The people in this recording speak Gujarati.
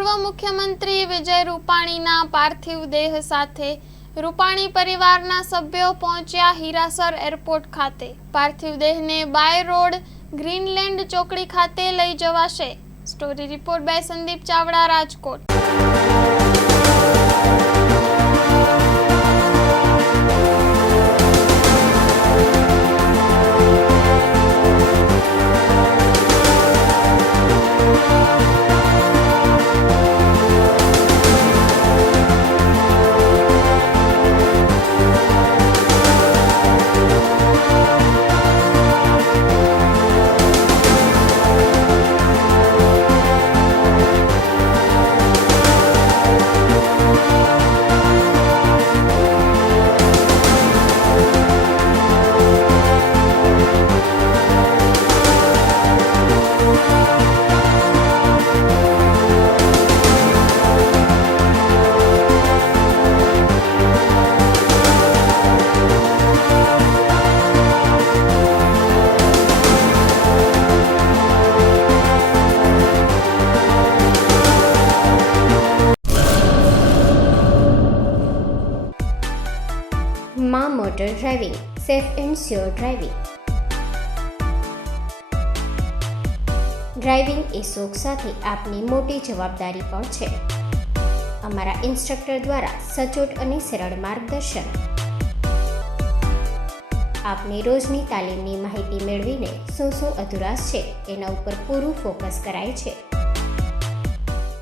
પૂર્વ મુખ્યમંત્રી વિજય રૂપાણીના પાર્થિવ દેહ સાથે રૂપાણી પરિવારના સભ્યો પહોંચ્યા હીરાસર એરપોર્ટ ખાતે। પાર્થિવ દેહને બાય રોડ ગ્રીનલેન્ડ ચોકડી ખાતે લઈ જવાશે। Story report by Sandeep Chavda, Rajkot. માં motor driving, safe and sure driving. Driving એ શોખ સાથે આપની મોટી જવાબદારી પણ છે। અમારા ઇન્સ્ટ્રક્ટર દ્વારા સચોટ અને સરળ માર્ગદર્શન। આપની રોજની તાલીમની માહિતી મેળવીને શું અધુરાશ છે તેના ઉપર પૂરું ફોકસ કરાય છે।